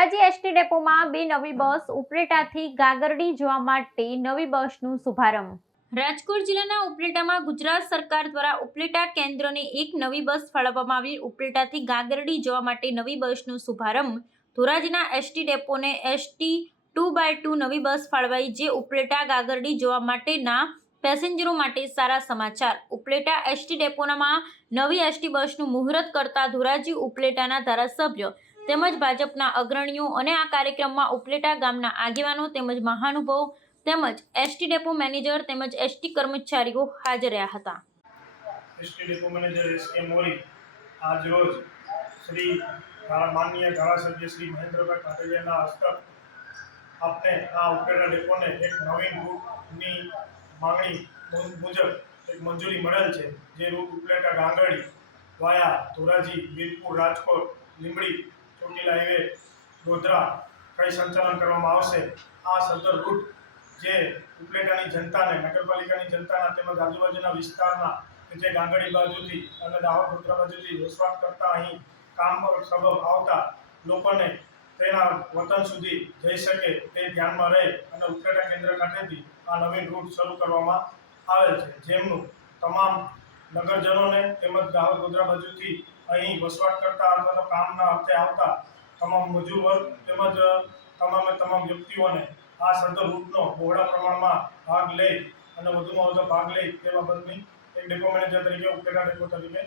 Dhoraji ST ડેપોમાં બે નવી બસ ઉપરેટાથી ગાગરડી જવા માટે નવી બસનું શુભારંભ. રાજકોટ જિલ્લાના ઉપલેટામાં ગુજરાત સરકાર દ્વારા ઉપલેટા કેન્દ્રને એક નવી બસ ફાળવવામાં આવી. ઉપલેટાથી ગાગરડી જવા માટે નવી બસનો શુભારંભ. ધોરાજીના એસટી ડેપોને એસટી ટુ બાય ટુ નવી બસ ફાળવાઈ જે ઉપલેટા ગાગરડી જવા માટેના પેસેન્જરો માટે સારા સમાચાર. ઉપલેટા એસટી ડેપોનામાં નવી એસટી બસનું મુહૂર્ત કરતા ધોરાજી ઉપલેટાના ધારાસભ્ય તેમજ ભાજપના અગ્રણીઓ અને આ કાર્યક્રમમાં ઉપલેટા ગામના આગેવાનો તેમજ મહાનુભાવો તેમજ એસટી ડેપો મેનેજર તેમજ એસટી કર્મચારીઓ હાજર રહ્યા હતા. એસટી ડેપો મેનેજર એસ કે મોરી આજ રોજ શ્રી માનનીય ધારાસભ્ય શ્રી મહેન્દ્રભાઈ કાટડિયાના હસ્તક આપને આ ઉપલેટા ડેપોને એક નવીન રૂટની માંગણી મુજબ એક મંજૂરી મળેલ છે. જે route Upleta Gangdi via Dhoraji, Virpur, Rajkot, Limbdi Chotila highway, Godhra કઈ સંચાલન કરવામાં આવશે? આ સદર રૂટ જે ઉપલેટાની જનતાને, નગરપાલિકાની જનતાના તેમજ આજુબાજુના વિસ્તારના જે ગાંગડી બાજુથી અને દાહોદ ગોધરા બાજુથી વસવાટ કરતા અહીં કામ પર સબબ આવતા લોકોને તેના વતન સુધી જઈ શકે તે ધ્યાનમાં રહે અને ઉપલેટા કેન્દ્ર ખાતેથી આ નવીન રૂટ શરૂ કરવામાં આવેલ છે. જેમનું તમામ નગરજનોને તેમજ દાહોદ ગોધરા બાજુથી અહીં વસવાટ કરતા અથવા તો કામના અર્થે આવતા તમામ મજૂર વર્ગ તેમજ તમામે તમામ વ્યક્તિઓને આ સદર રૂટનો બહોળા પ્રમાણમાં ભાગ લઈ અને વધુમાં વધુ ભાગ લઈ તે બાબતની એક ડેપો મેનેજર તરીકે ઉપલેટા ડેપો તરીકે